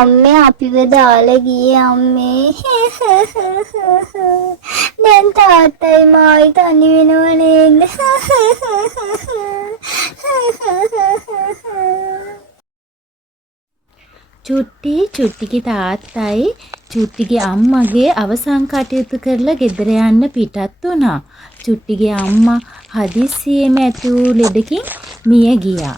අම්මේ අපිව දාලා ගියේ අම්මේ. දැන් තාත්තයි මායි තනි වෙනව නේද? චුට්ටිගේ තාත්තයි චුට්ටිගේ අම්මගේ අවසන් කටයුතු කරලා ගෙදර යන්න පිටත් වුණා. චුට්ටිගේ අම්මා හදිස්සියෙම ඇති වූ ලෙඩකින් මිය ගියා.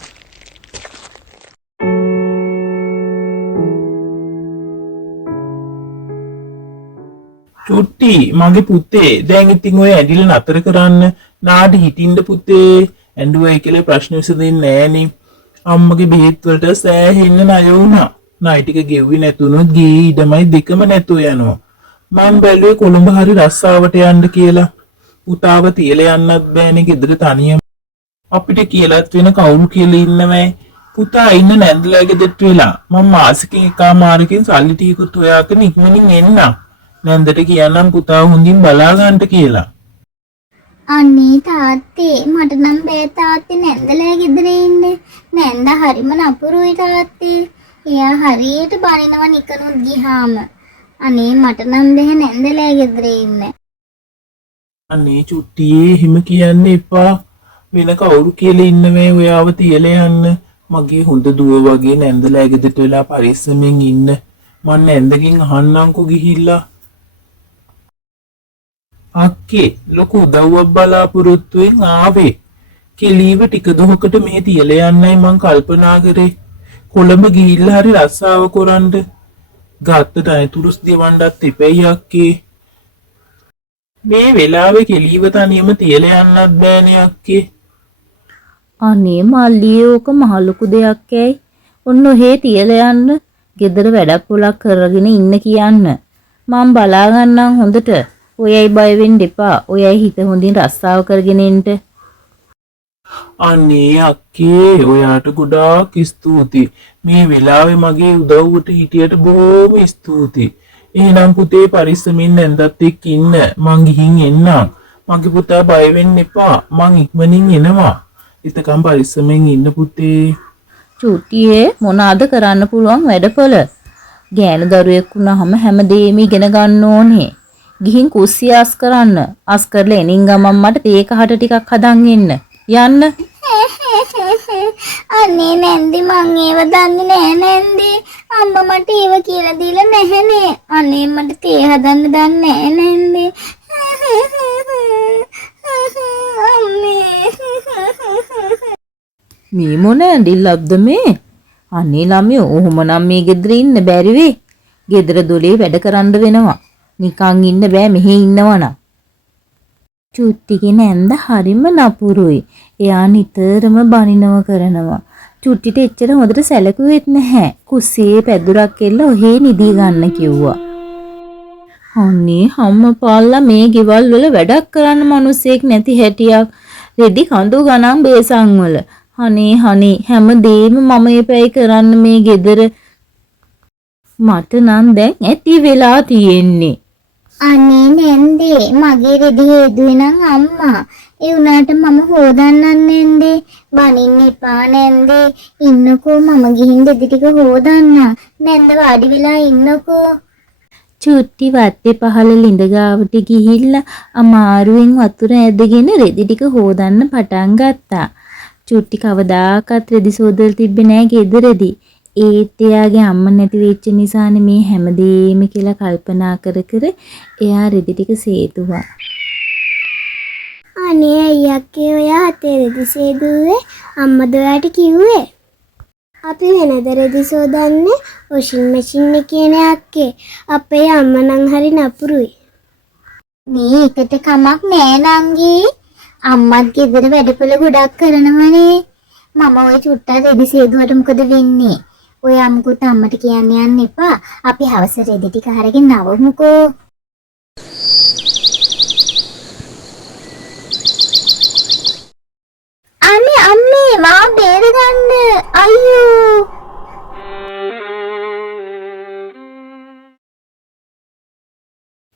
චුට්ටි මගේ පුතේ දැන් ඉතින් ඔය ඇඬිලා නතර කරන්න නාඩි හිටින්න පුතේ ඇඬුවයි කියලා ප්‍රශ්න විසඳෙන්නේ නෑනේ අම්මගේ බෙහෙත් වලට සෑහෙන්න ණය වුණා ණය ටික ගෙව්වේ නැතුනොත් ගේ ඉඩමයි දෙකම නැතුව යනවා මම බැලුවේ කොළඹ හරි රස්සාවට යන්න කියලා පුතාව තියලා යන්නත් බෑනේ ගෙදර තනියම අපිට කියලාත් වෙන කවුරු කියලා ඉන්නවයි පුතා ඉන්න නැන්දලා ගෙදරට වෙලා මම මාසිකේ එකමාරකින් සල්ලි ටිකකුත් හොයාගෙන ඉක්මනින් එන්නම් නැන්දට කියන්නම් පුතා හොඳින් බලා ගන්න කියලා. අනේ තාත්තේ මට නම් බෑ තාත්තේ නැන්දලා ගෙදර ඉන්න. නැන්ද හරිම නපුරුයි තාත්තේ. එයා හරියට බනිනවා නිකනුත් ගියාම. අනේ මට නම් බෑ නැන්දලා ගෙදර ඉන්න. අනේ චුට්ටියේ හිම කියන්න එපා. වෙන කවුරු කියලා ඉන්නවേ ඔයාව තියලා යන්න. මගේ හොඳ දුව වගේ නැන්දලා ගෙදරට වෙලා පරිස්සමෙන් ඉන්න. මම නැන්දගෙන් අහන්නම්කෝ ගිහිල්ලා. අක්කේ ලොකු උදව්වක් බලාපොරොත්තුෙන් ආවේ. කෙලීව ටික දොහකට මේ තියලා යන්නයි මං කල්පනා කරේ. කොළඹ ගිහිල්ලා හරි රස්සාව කරන්න. ගත්ත ණයතුරුස් දෙවන්නත් එපැයි අක්කේ. මේ වෙලාවේ කෙලීව තනියම තියලා යන්නත් බෑනේ අක්කේ. අනේ මල්ලියේ ඕක මහ ලොකු දෙයක් ඇයි. ඔන්න ඔහේ තියලා යන්න. ගෙදර වැඩක් පොලක් කරගෙන ඉන්න කියන්න. මම බලා ගන්නම් හොඳට. ඔයයි බය වෙන්න එපා. ඔයයි හිත හොඳින් රස්සාව කරගෙන ඉන්න. අනේ අක්කේ ඔයාට ගොඩාක් ස්තුතියි. මේ වෙලාවේ මගේ උදව්වට හිටියට බොහොම ස්තුතියි. එහෙනම් පුතේ පරිස්සමින් නැන්දත් එක්ක ඉන්න. මං ගිහින් එන්නම්. මගේ පුතා බය වෙන්න එපා. මං ඉක්මනින් එනවා. ඉතකම් පරිස්සමෙන් ඉන්න පුතේ. චුට්ටියේ මොනවාද කරන්න පුළුවන් වැඩපොළ? ගෑනු දරුවෙක් වුණාම හැමදේම ඉගෙන ගන්න ඕනේ. ගිහින් කුස්සිය අස් කරන්න. අස් කරලා එනින් ගමන් මට තේ කහට ටිකක් හදන් එන්න. යන්න. අනේ නැන්දි මං ඒව දන්නේ නෑ නැන්දි. අම්මා මට ඒව කියලා දීලා නැහනේ. අනේ මට තේ හදන්න දන්නේ නෑ නැන්දි. මේ මොන ඇඬිල්ලක්ද මේ? අනේ ළමයෝ ඔහොමනම් මේ ගෙදර ඉන්න බැරි වෙයි. ගෙදර දොලේ වැඩ කරන්න වෙනවා. නිකන් ඉන්න බෑ මෙහෙ ඉන්නවනම්. චුට්ටිගේ නැන්ද හරිම නපුරුයි. එයා නිතරම බනිනව කරනවා. චුට්ටිට එච්චර හොඳට සැලකුවෙත් නැහැ. කුස්සියේ පැදුරක් එල්ල ඔහේ නිදි ගන්න කිව්වා. අනේ අම්මපාල්ලා මේ ගෙවල් වල වැඩක් කරන්න මිනිස්සෙක් නැති හැටියක්. රෙදි කඳු ගණන් බේසන් වල. අනේ හනේ හැමදේම මම එපැයි කරන්න මේ ගෙදර. මට නම් දැන් ඇති වෙලා තියෙන්නේ. අනේ නැන්දේ මගේ රෙදි හේදුවේ නම් අම්මා. ඒ උනාට මම හොදන්නන් නැන්දේ. බනින්න එපා නැන්දේ. ඉන්නකෝ මම ගිහින් රෙදි ටික හොදන්න. නැන්ද වාඩි වෙලා ඉන්නකෝ. චුට්ටි වත්තේ පහළ ළිඳ ගාවට ගිහිල්ලා අමාරුවෙන් වතුර ඇදගෙන රෙදි ටික හොදන්න පටන් ගත්තා. චුට්ටි කවදාකවත් රෙදි සෝදලා තිබ්බේ නෑ ගෙදරදී. ඒත් එයාගේ අම්මා නැති වෙච්ච නිසානේ මේ හැමදේම කියලා කල්පනා කර කර එයා රෙදි ටික සේදුවා. අනේ අයියක්කේ ඔයා අතේ රෙදි සේදුවේ අම්මද ඔයාට කිව්වේ? අපි වෙනද රෙදි සෝදන්නේ වොෂින් මැෂින් එකේ නේ අක්කේ. අපේ අම්මා නම් හරි නපුරුයි. මේ එකට කමක් නෑ නංගී. අම්මත් ගෙදර වැඩපොළ ගොඩක් කරනවනේ. මම ওই චුට්ටා රෙදි සේදුවට මොකද වෙන්නේ? ඔය අමුකුත් අම්මට කියන්න යන්න එපා. අපි හවස රෙදි ටික අරගෙන නවමුකෝ. අනේ අම්මේ මා බේරගන්න. අයියෝ.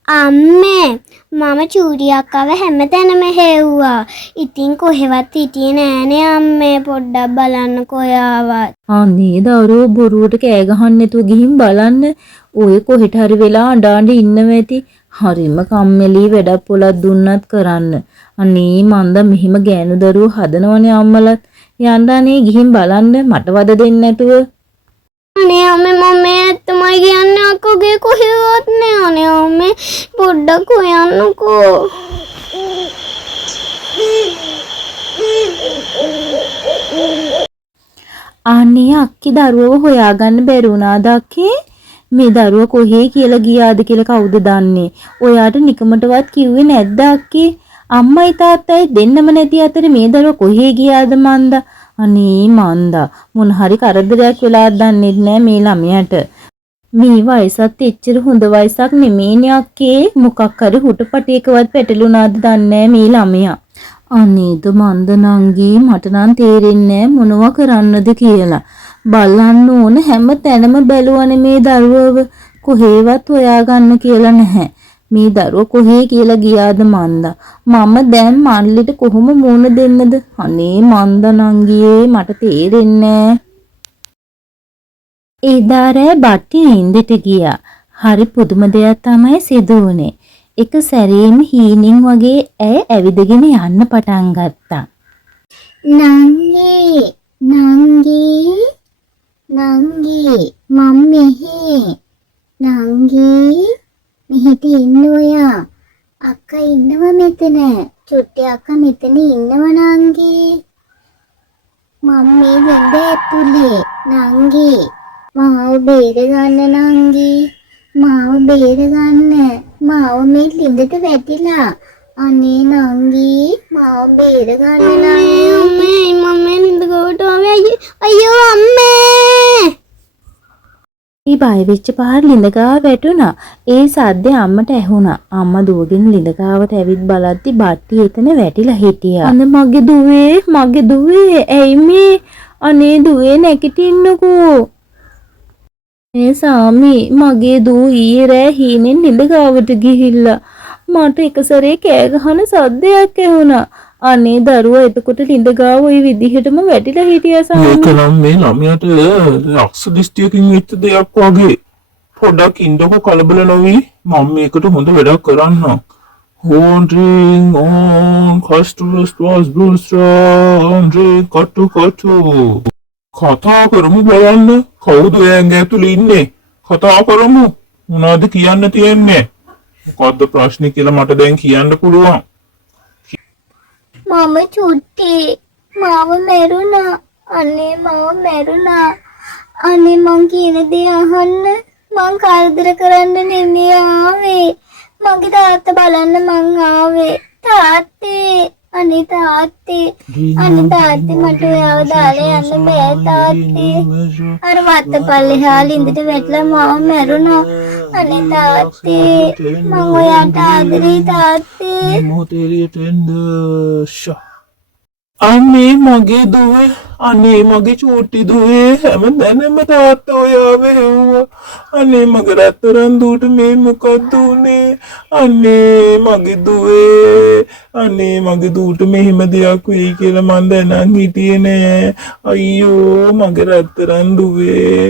අම්මේ මම චූටි අක්කව හැමතැනම හෙව්වා. ඉතින් කොහෙවත් හිටියේ නෑනේ අම්මේ. පොඩ්ඩක් බලන්න කොයාවත්. අනේ දරුවෝ බොරුවට කෑ ගහන්න නැතුව ගිහින් බලන්න. ඔය කොහෙට හරි වෙලා අඬ ඉන්නව ඇති. හරිම කම්මැලි වැඩක් පොලක් දුන්නත් කරන්න. අනේ මන්ද මෙහිම ගෑනු දරුවෝ හදනවනේ අම්මලත්. යන්න අනේ ගිහින් බලන්න මට වද දෙන්න නැතුව. අනේ අම්මේ මම ඇත්තමයි කියන්නේ අක්කගේ කොහෙවත් නෑ. අනේ අම්මේ පොඩ්ඩක් හොයන්නකෝ. අනේ අක්කි දරුවව හොයාගන්න බැරි වුණාද අක්කේ? මේ දරුවා කොහේ කියලා ගියාද කියලා කවුද දන්නේ? ඔයාට නිකමටවත් කිව්වේ නැද්ද අක්කේ? අම්මයි තාත්තයි දෙන්නම නැති අතරේ මේ දරුවා කොහේ ගියාද මන්දා? අනේ මන්දා මොන හරි කරදරයක් වෙලා දන්නෙත් නෑ මේ ළමයාට. මේ වයසත් එච්චර හොඳ වයසක් නෙමෙයිනේ අක්කේ. මොකක් හරි හුටපටේකවත් පැටලුණාද දන්නේ මේ ළමයා. අනේද මන්ද නංගී මට නම් තේරෙන්නේ මොනවා කරන්නද කියලා. බලන්න ඕන හැම තැනම බැලුවනේ මේ දරුවව. කොහේවත් හොයාගන්න කියලා නැහැ. මේ දරුවා කොහේ කියලා ගියාද මන්දා. මම දැන් මල්ලිට කොහොම මූණ දෙන්නද? අනේ මන්ද නංගියේ මට තේරෙන්නේ. එදා රෑ බට්ටි නින්දට ගියා. හරි පුදුම දෙයක් තමයි සිදු වුනේ. එක සැරේම හීනින් වගේ ඇය ඇවිදගෙන යන්න පටන් ගත්තා. නංගී නංගී නංගී මම මෙහි. නංගී මෙහෙට ඉන්න ඔයා. අක්කා ඉන්නවා මෙතන. චුට්ටි අක්කා මෙතන ඉන්නවා නංගී. මම මේ වෙන්ද ඇතුලේ. නංගී මාව බේර ගන්න නංගී. මාව බේර ගන්න. මාව මේ ලිඳට වැටිලා. අනේ නංගී මාව බේර ගන්න නංගී. අම්මේ මම ලිඳ ගොඩට ආවේ. අයියෝ අම්මේ. ඊ බය වෙච්ච පාර ලිඳ ගාව වැටුණා. ඒ සද්දේ අම්මට ඇහුණා. අම්මා දුවගෙන ලිඳ ගාවට ඇවිත් බලද්දි බට්ටි එතන වැටිලා හිටියා. අනේ මගේ දුවේ ඇයි මේ? අනේ දුවේ නැගිටින්නකෝ. මේ සාමි මගේ දූ ඊයේ රෑ හීනෙන් ලිඳ ගාවට ගිහිල්ලා මට එක සැරේ කෑ ගහන සද්දයක් ඇහුණා. අනේ දරුවා එතකොට ලිඳ ගාව ওই විදිහටම වැටිලා හිටියා සාමි. ඒක නම් මේ ළමයාට රක්ෂ දිස්ත්‍රික්කකින් වෙච්ච දෙයක් වගේ. පොඩ්ඩක් ඉන්නකො කලබල නොවි. මම මේකට හොඳ වැඩක් කරන්නම්. Wandering on customers was wandering කටු කතා කරමු බලන්න. කවුද ඔයන්ගේ ඇතුළේ ඉන්නේ? කතා කරමු. මොනවද කියන්න තියෙන්නේ? මොකද්ද ප්‍රශ්නේ කියලා මට දැන් කියන්න පුළුවන්. මම චුට්ටි මාව මැරුණා. අනේ මාව මැරුණා. අනේ මං කියන දේ අහන්න. මං කරදර කරන්න නෙමෙයි ආවේ. මගේ තාත්තා බලන්න මං ආවේ. තාත්තේ අනේ තාත්තේ මට ඔයාව දාලා යන්න බෑ තාත්තේ. අර වත්තපල්ලෙහා ලිඳට වැටලා මාව මැරුණා. අනේ තාත්තේ මං ඔයාට ආදරේ තාත්තේ. මොතේලියට එන්න අනේ මගේ දුවේ. අනේ මගේ චූටි දුවේ. හැමදැනම තාත්තා ඔයාව හෙව්වා. අනේ මගේ රත්තරන් දුවට මේ මොකද්ද උනේ? අනේ මගේ දුවේ. අනේ මගේ දුවට මෙහෙම දෙයක් වෙයි කියලා මන් දැනන් හිටියේ නෑ. අයියෝ මගේ රත්තරන් දුවේ.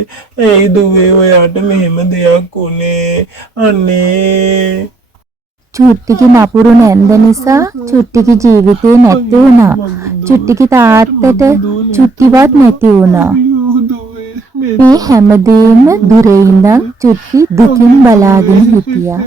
ඇයි දුවේ ඔයාට මෙහෙම දෙයක් උනේ? අනේ චුට්ටිගේ නපුරු නැන්ද නිසා චුට්ටිගේ ජීවිතේ නැති වුණා. චුට්ටිගේ තාත්තට චුට්ටිවත් නැති වුණා. මේ හැමදේම දුරේ ඉඳන් චුට්ටි දුකින් බලාගෙන හිටියා.